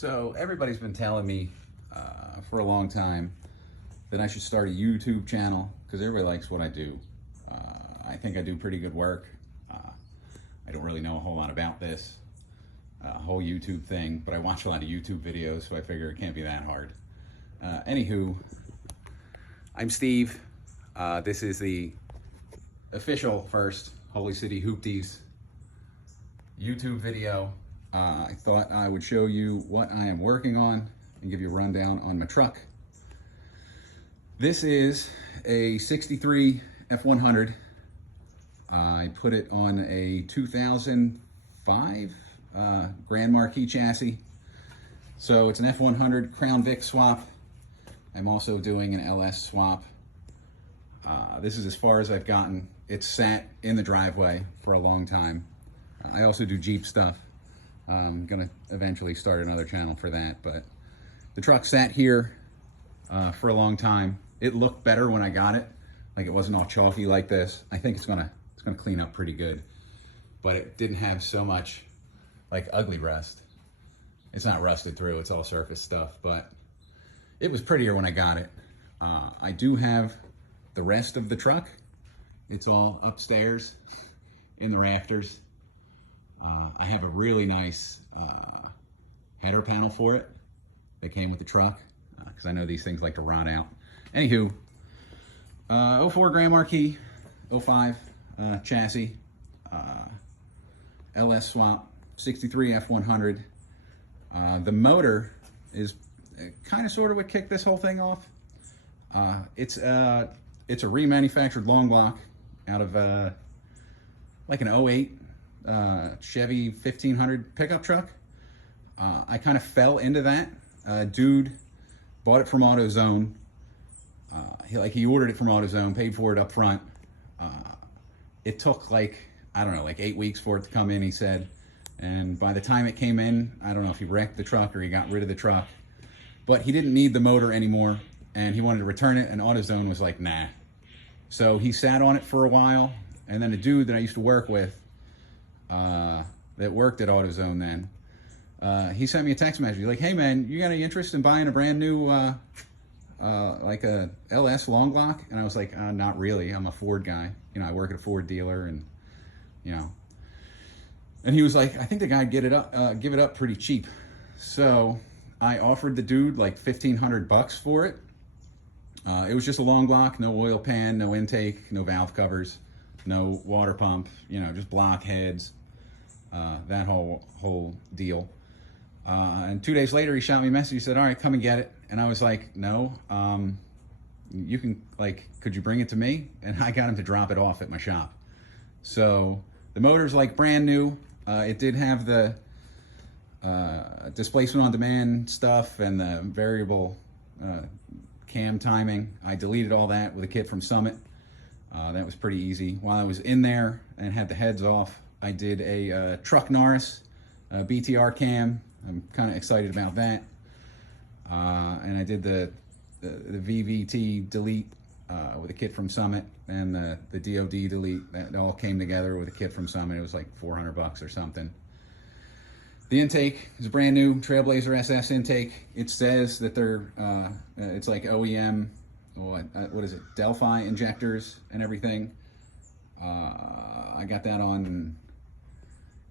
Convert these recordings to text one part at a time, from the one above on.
So everybody's been telling me for a long time that I should start a YouTube channel because everybody likes what I do. I think I do pretty good work. I don't really know a whole lot about this whole YouTube thing, but I watch a lot of YouTube videos, so I figure it can't be that hard. Anywho, I'm Steve. This is the official first HolyCityHoopties YouTube video. I thought I would show you what I am working on and give you a rundown on my truck. This is a 63 F100. I put it on a 2005 Grand Marquis chassis. So it's an F100 Crown Vic swap. I'm also doing an LS swap. This is as far as I've gotten. It's sat in the driveway for a long time. I also do Jeep stuff. I'm gonna eventually start another channel for that, but the truck sat here for a long time. It looked better when I got it. Like it wasn't all chalky like this. I think it's gonna clean up pretty good, but it didn't have so much like ugly rust. It's not rusted through, it's all surface stuff, but it was prettier when I got it. I do have the rest of the truck. It's all upstairs in the rafters. I have a really nice header panel for it that came with the truck because I know these things like to rot out. Anywho, 04 Grand Marquis, 05 chassis, LS swap, 63 F100. The motor is kind of sort of what kicked this whole thing off. It's a remanufactured long block out of like an 08 Chevy 1500 pickup truck. I kind of fell into that. Dude bought it from AutoZone. He ordered it from AutoZone, paid for it up front. It took like 8 weeks for it to come in, he said. And by the time it came in, I don't know if he wrecked the truck or he got rid of the truck, but he didn't need the motor anymore and he wanted to return it, and AutoZone was like, nah. So he sat on it for a while, and then a dude that I used to work with that worked at AutoZone then, he sent me a text message. He's like, hey man, you got any interest in buying a brand new like a LS long block? And I was like, not really. I'm a Ford guy. You know, I work at a Ford dealer, and you know. And he was like, I think the guy'd give it up pretty cheap. So I offered the dude like $1,500 for it. It was just a long block, no oil pan, no intake, no valve covers, no water pump, you know, just block heads, that whole deal. And 2 days later, he shot me a message. He said, all right, come and get it. And I was like, no, you can, like, could you bring it to me? And I got him to drop it off at my shop. So the motor's like brand new. It did have the displacement on demand stuff and the variable cam timing. I deleted all that with a kit from Summit. That was pretty easy. While I was in there and had the heads off, I did a Truck Norris BTR cam. I'm kind of excited about that. And I did the VVT delete with a kit from Summit, and the DOD delete. That all came together with a kit from Summit. It was like $400 or something. The intake is a brand new Trailblazer SS intake. It says that they're it's like OEM, what is it, Delphi injectors and everything. I got that on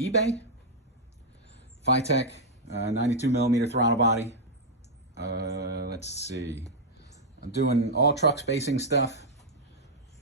eBay. Phytech 92 millimeter throttle body. Let's see. I'm doing all truck spacing stuff.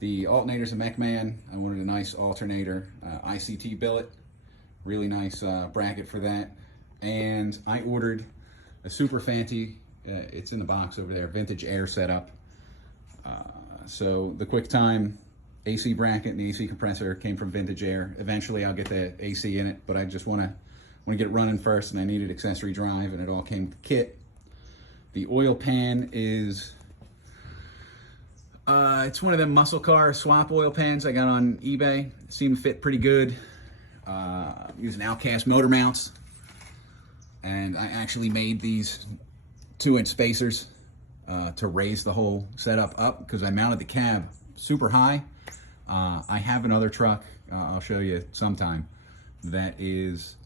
The alternator's a MechMan. I wanted a nice alternator, ICT billet. Really nice bracket for that. And I ordered a super fancy, it's in the box over there, vintage air setup. So the QuickTime AC bracket and the AC compressor came from Vintage Air. Eventually I'll get the AC in it, but I just want to get it running first, and I needed accessory drive, and it all came with the kit. The oil pan is, it's one of them muscle car swap oil pans I got on eBay. It seemed to fit pretty good. Using Outcast motor mounts, and I actually made these 2-inch spacers to raise the whole setup up because I mounted the cab super high. I have another truck, I'll show you sometime, that is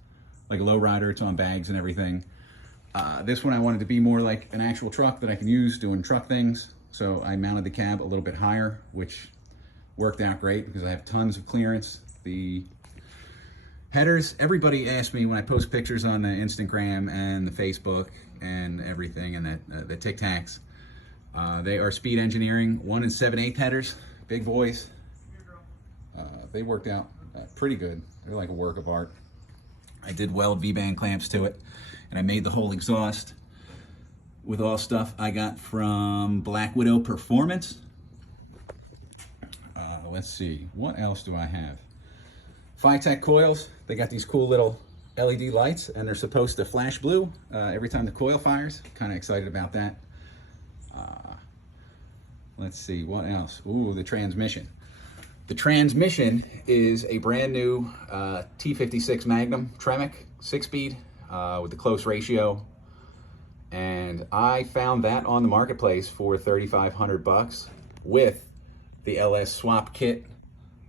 like a lowrider. It's on bags and everything. This one I wanted to be more like an actual truck that I can use doing truck things. So I mounted the cab a little bit higher, which worked out great because I have tons of clearance. The headers, everybody asks me when I post pictures on the Instagram and the Facebook and everything, and the Tic Tacs, they are Speed Engineering 1 7/8 headers, big boys. They worked out pretty good. They're like a work of art. I did weld V-band clamps to it, and I made the whole exhaust with all stuff I got from Black Widow Performance. Let's see, what else do I have? Phytech coils. They got these cool little LED lights, and they're supposed to flash blue every time the coil fires. Kind of excited about that. Let's see, what else? Ooh, the transmission. The transmission is a brand new T56 Magnum Tremec 6-speed with the close ratio. And I found that on the marketplace for $3,500 with the LS swap kit.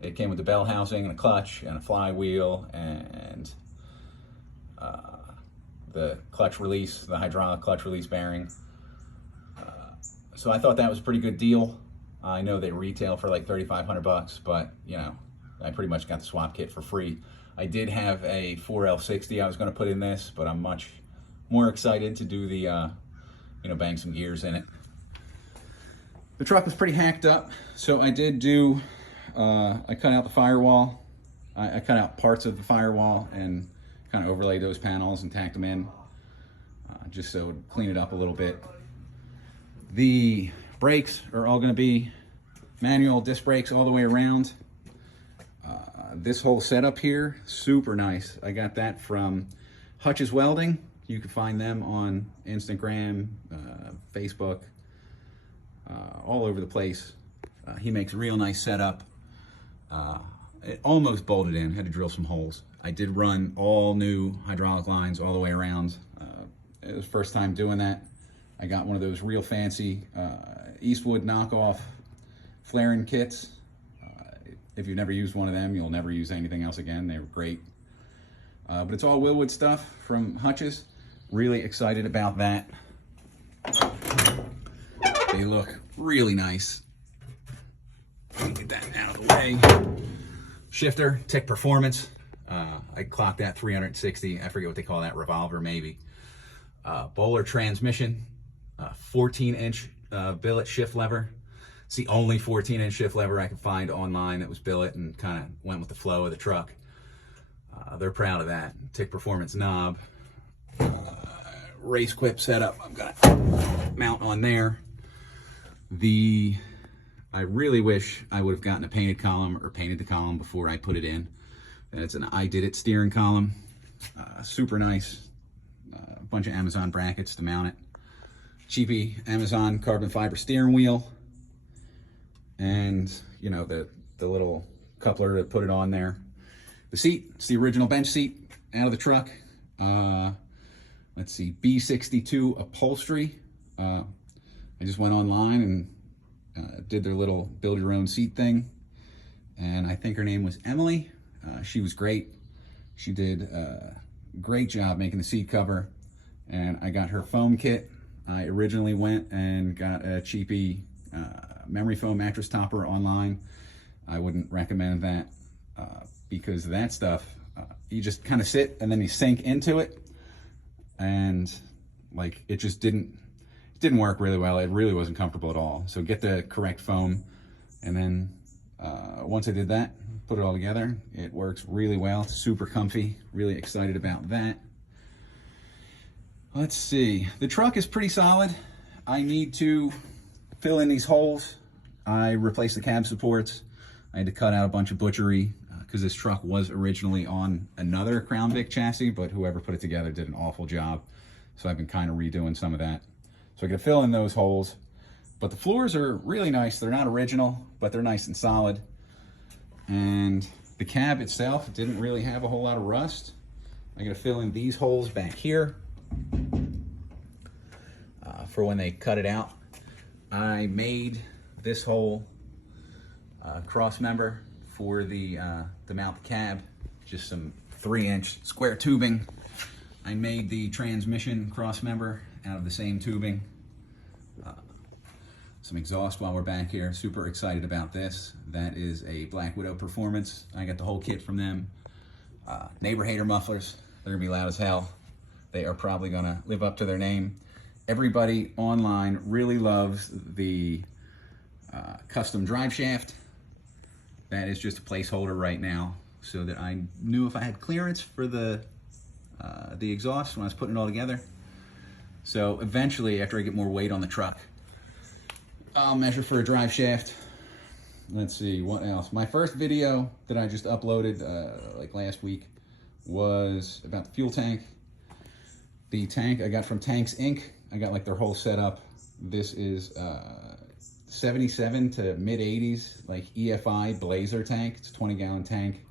It came with the bell housing and a clutch and a flywheel and the clutch release, the hydraulic clutch release bearing. So I thought that was a pretty good deal. I know they retail for like $3,500, but you know, I pretty much got the swap kit for free. I did have a 4L60 I was going to put in this, but I'm much more excited to do the, you know, bang some gears in it. The truck was pretty hacked up, so I did do, I cut out the firewall. I cut out parts of the firewall and kind of overlaid those panels and tacked them in, just so it would clean it up a little bit. The brakes are all going to be manual disc brakes all the way around. This whole setup here, super nice. I got that from Hutch's Welding. You can find them on Instagram, Facebook, all over the place. He makes a real nice setup. It almost bolted in, had to drill some holes. I did run all new hydraulic lines all the way around. It was the first time doing that. I got one of those real fancy Eastwood knockoff flaring kits. If you've never used one of them, you'll never use anything else again. They were great. But it's all Willwood stuff from Hutch's. Really excited about that. They look really nice. Let me get that out of the way. Shifter, Tic Performance. I clocked that 360. I forget what they call that, revolver maybe. Bowler transmission. 14-inch billet shift lever. It's the only 14-inch shift lever I could find online that was billet and kind of went with the flow of the truck. They're proud of that. Tic Performance knob. Race Quip setup I'm gonna mount on there. I really wish I would have gotten a painted column or painted the column before I put it in. It's an I Did It steering column. Super nice. A bunch of Amazon brackets to mount it. Cheapy Amazon carbon fiber steering wheel. And, you know, the little coupler to put it on there. The seat, it's the original bench seat out of the truck. Let's see, B62 upholstery. I just went online and did their little build your own seat thing. And I think her name was Emily. She was great. She did a great job making the seat cover. And I got her foam kit. I originally went and got a cheapy memory foam mattress topper online. I wouldn't recommend that because that stuff, you just kind of sit and then you sink into it. And like, it just didn't work really well. It really wasn't comfortable at all. So get the correct foam. And then once I did that, put it all together, it works really well. It's super comfy. Really excited about that. Let's see. The truck is pretty solid. I need to fill in these holes. I replaced the cab supports. I had to cut out a bunch of butchery because this truck was originally on another Crown Vic chassis, but whoever put it together did an awful job. So I've been kind of redoing some of that. So I can fill in those holes. But the floors are really nice. They're not original, but they're nice and solid. And the cab itself didn't really have a whole lot of rust. I got to fill in these holes back here for when they cut it out. I made this whole cross member for the mount the cab, just some 3-inch square tubing. I made the transmission cross member out of the same tubing. Some exhaust while we're back here. Super excited about this. That is a Black Widow Performance. I got the whole kit from them. Neighbor hater mufflers. They're gonna be loud as hell. They are probably gonna live up to their name. Everybody online really loves the custom drive shaft. That is just a placeholder right now, so that I knew if I had clearance for the exhaust when I was putting it all together. So eventually, after I get more weight on the truck, I'll measure for a drive shaft. Let's see, what else? My first video that I just uploaded like last week was about the fuel tank. The tank I got from Tanks Inc. I got like their whole setup. This is 77 to mid 80s, like EFI Blazer tank. It's a 20-gallon tank.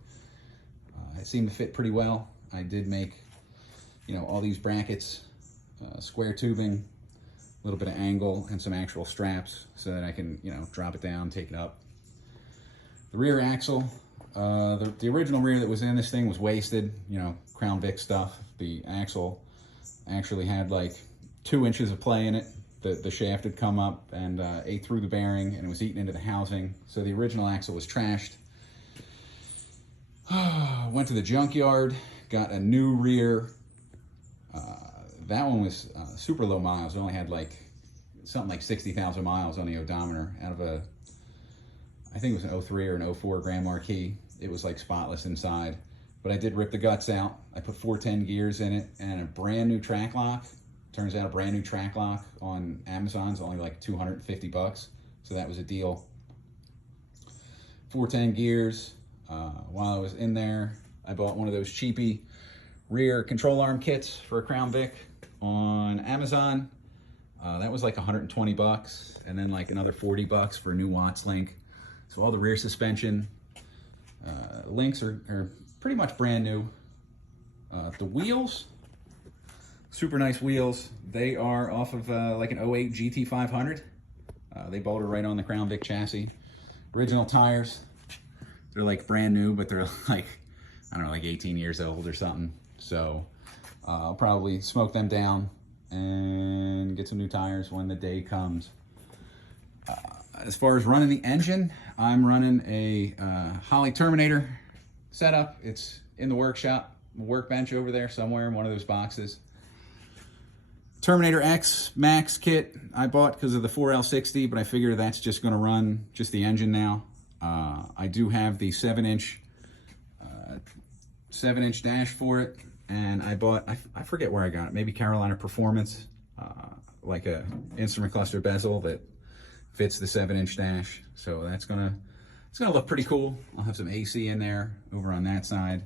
It seemed to fit pretty well. I did make, you know, all these brackets, square tubing, a little bit of angle, and some actual straps so that I can, you know, drop it down, take it up. The rear axle, the original rear that was in this thing was wasted, you know, Crown Vic stuff. The axle actually had like 2 inches of play in it. The shaft had come up and ate through the bearing, and it was eaten into the housing. So the original axle was trashed. Went to the junkyard, got a new rear. That one was super low miles. It only had like something like 60,000 miles on the odometer out of a, I think it was an 03 or an 04 Grand Marquis. It was like spotless inside, but I did rip the guts out. I put 410 gears in it and a brand new track lock. Turns out a brand new track lock on Amazon's only like 250 bucks. So that was a deal. 410 gears. While I was in there, I bought one of those cheapy rear control arm kits for a Crown Vic on Amazon. That was like 120 bucks, and then like another 40 bucks for a new Watts link. So all the rear suspension links are pretty much brand new. The wheels, super nice wheels. They are off of like an 08 GT500. They bolted right on the Crown Vic chassis. Original tires, they're like brand new, but they're like, I don't know, like 18 years old or something. So I'll probably smoke them down and get some new tires when the day comes. As far as running the engine, I'm running a Holy Terminator setup. It's in the workshop, workbench over there somewhere in one of those boxes. Terminator X Max kit I bought because of the 4L60, but I figure that's just going to run just the engine now. I do have the 7-inch dash for it, and I bought, I forget where I got it, maybe Carolina Performance, like a instrument cluster bezel that fits the 7-inch dash. So it's gonna look pretty cool. I'll have some AC in there over on that side.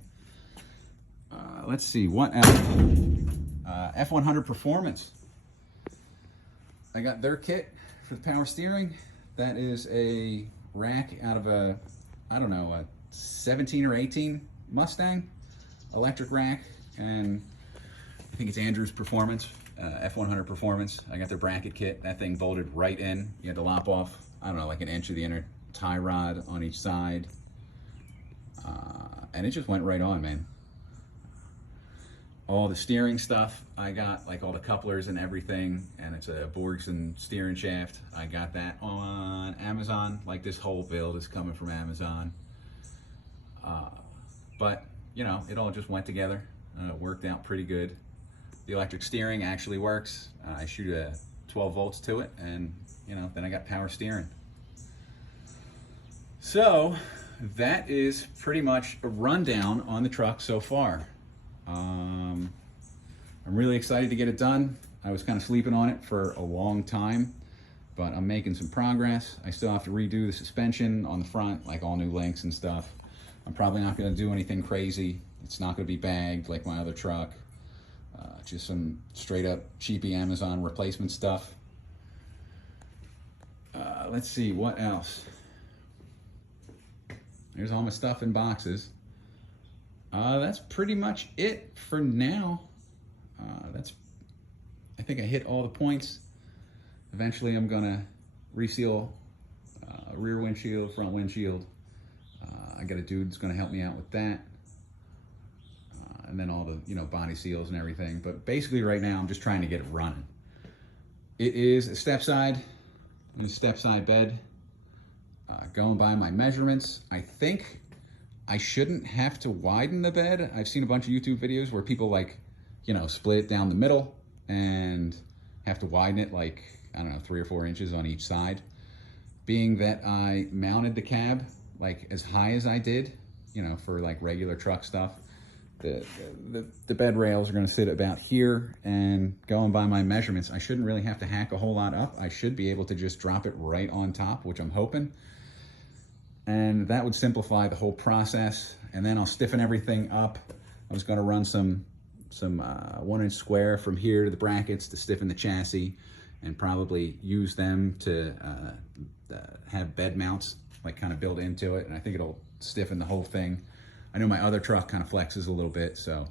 Let's see, what else? F100 Performance. I got their kit for the power steering. That is a rack out of a, I don't know, a 17 or 18 Mustang electric rack, and I think it's Andrew's Performance, F100 Performance. I got their bracket kit. That thing bolted right in. You had to lop off, I don't know, like an inch of the inner tie rod on each side, and it just went right on, man. All the steering stuff, I got like all the couplers and everything, and it's a Borgson steering shaft. I got that on Amazon. Like, this whole build is coming from Amazon. But, you know, it all just went together. Worked out pretty good. The electric steering actually works. I shoot a 12 volts to it, and, you know, then I got power steering. So that is pretty much a rundown on the truck so far. I'm really excited to get it done. I was kind of sleeping on it for a long time, but I'm making some progress. I still have to redo the suspension on the front, like all new links and stuff. I'm probably not going to do anything crazy. It's not going to be bagged like my other truck. Just some straight up cheapy Amazon replacement stuff. Let's see, what else? There's all my stuff in boxes. That's pretty much it for now. I think I hit all the points. Eventually I'm gonna reseal rear windshield, front windshield. I got a dude that's gonna help me out with that. and then all the, you know, body seals and everything. But basically right now I'm just trying to get it running. It is a step side bed. Going by my measurements, I think I shouldn't have to widen the bed. I've seen a bunch of YouTube videos where people, like, you know, split it down the middle and have to widen it like, I don't know, 3 or 4 inches on each side. Being that I mounted the cab like as high as I did, you know, for like regular truck stuff, the bed rails are going to sit about here, and going by my measurements, I shouldn't really have to hack a whole lot up. I should be able to just drop it right on top, which I'm hoping. And that would simplify the whole process. And then I'll stiffen everything up. I was going to run some 1-inch square from here to the brackets to stiffen the chassis, and probably use them to have bed mounts like kind of built into it. And I think it'll stiffen the whole thing. I know my other truck kind of flexes a little bit, so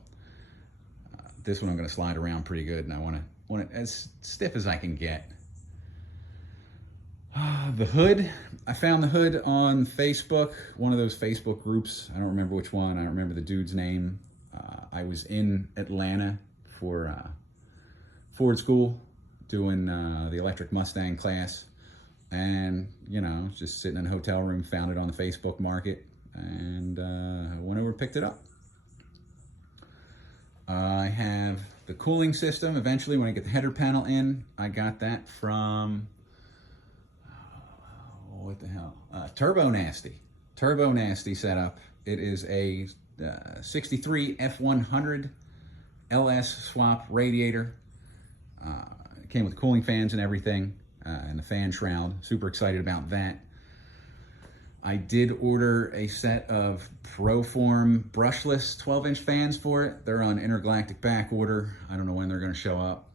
this one I'm going to slide around pretty good, and I want it as stiff as I can get. The hood, I found the hood on Facebook, one of those Facebook groups. I don't remember which one. I don't remember the dude's name. I was in Atlanta for Ford school doing the electric Mustang class, and, you know, just sitting in a hotel room, found it on the Facebook market, and I went over and picked it up. I have the cooling system. Eventually, when I get the header panel in, I got that from, what the hell? Turbo Nasty. Turbo Nasty setup. It is a 63 F100 LS swap radiator. It came with cooling fans and everything, and the fan shroud. Super excited about that. I did order a set of Proform brushless 12-inch fans for it. They're on intergalactic back order. I don't know when they're going to show up.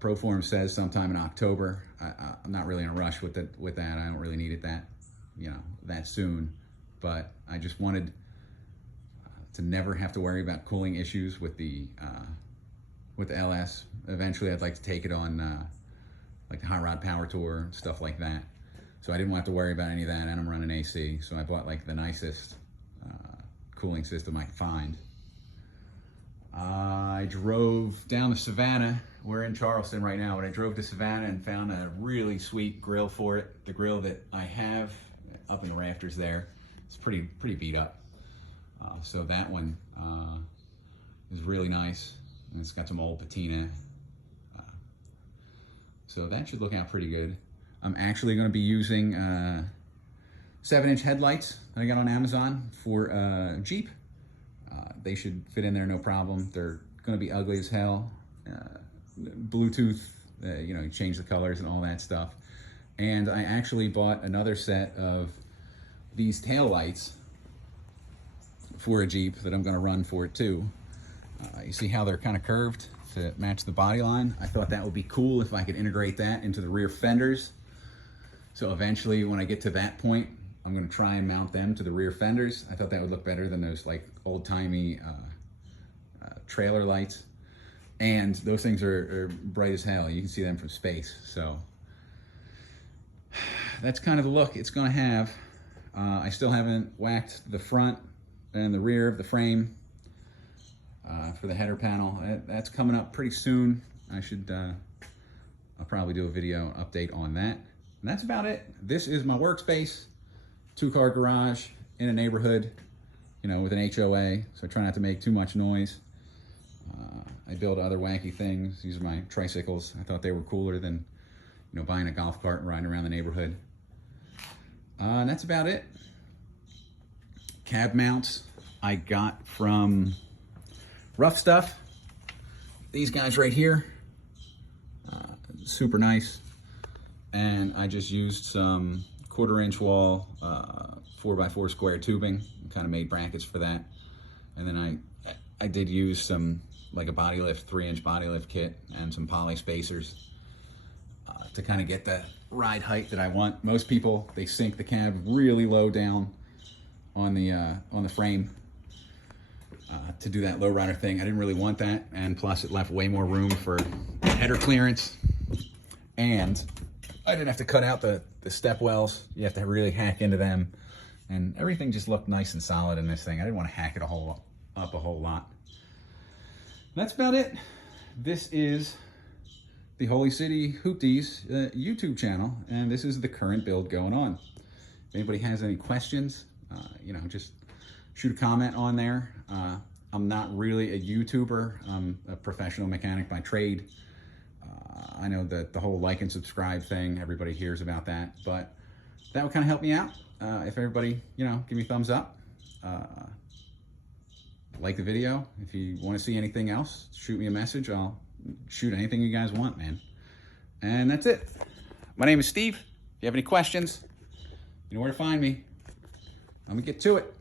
Proform says sometime in October. I'm not really in a rush with that. I don't really need it that soon. But I just wanted to never have to worry about cooling issues with the LS. Eventually, I'd like to take it on like the Hot Rod Power Tour, stuff like that. So I didn't want to worry about any of that, and I'm running AC. So I bought like the nicest cooling system I could find. I drove down to Savannah. We're in Charleston right now, but I drove to Savannah and found a really sweet grill for it. The grill that I have up in the rafters there, it's pretty beat up. So that one is really nice, and it's got some old patina. So that should look out pretty good. I'm actually going to be using 7-inch headlights that I got on Amazon for Jeep. They should fit in there no problem. They're going to be ugly as hell. Bluetooth, you know, you change the colors and all that stuff. And I actually bought another set of these tail lights for a Jeep that I'm going to run for it too. You see how they're kind of curved to match the body line? I thought that would be cool if I could integrate that into the rear fenders. So eventually, when I get to that point, I'm going to try and mount them to the rear fenders. I thought that would look better than those like old-timey trailer lights. And those things are bright as hell. You can see them from space. So that's kind of the look it's going to have. I still haven't whacked the front and the rear of the frame for the header panel. That's coming up pretty soon. I'll probably do a video update on that. And that's about it. This is my workspace, 2-car garage in a neighborhood, you know, with an HOA, so I try not to make too much noise. I build other wacky things. These are my tricycles. I thought they were cooler than, you know, buying a golf cart and riding around the neighborhood. And that's about it. Cab mounts I got from Rough Stuff. These guys right here, super nice. And I just used some 1/4-inch wall 4x4 square tubing and kind of made brackets for that. And then I did use some, like a body lift, 3-inch body lift kit and some poly spacers to kind of get the ride height that I want. Most people, they sink the cab really low down on the frame to do that low rider thing. I didn't really want that, and plus it left way more room for header clearance, and I didn't have to cut out the step wells. You have to really hack into them, and everything just looked nice and solid in this thing. I didn't want to hack it up a whole lot. That's about it. This is the HolyCityHoopties YouTube channel, and this is the current build going on. If anybody has any questions, just shoot a comment on there. I'm not really a YouTuber. I'm a professional mechanic by trade. I know that the whole like and subscribe thing, everybody hears about that, but that would kind of help me out. If everybody, give me a thumbs up. Like the video. If you want to see anything else, shoot me a message. I'll shoot anything you guys want, man. And that's it. My name is Steve. If you have any questions, you know where to find me. I'm gonna get to it.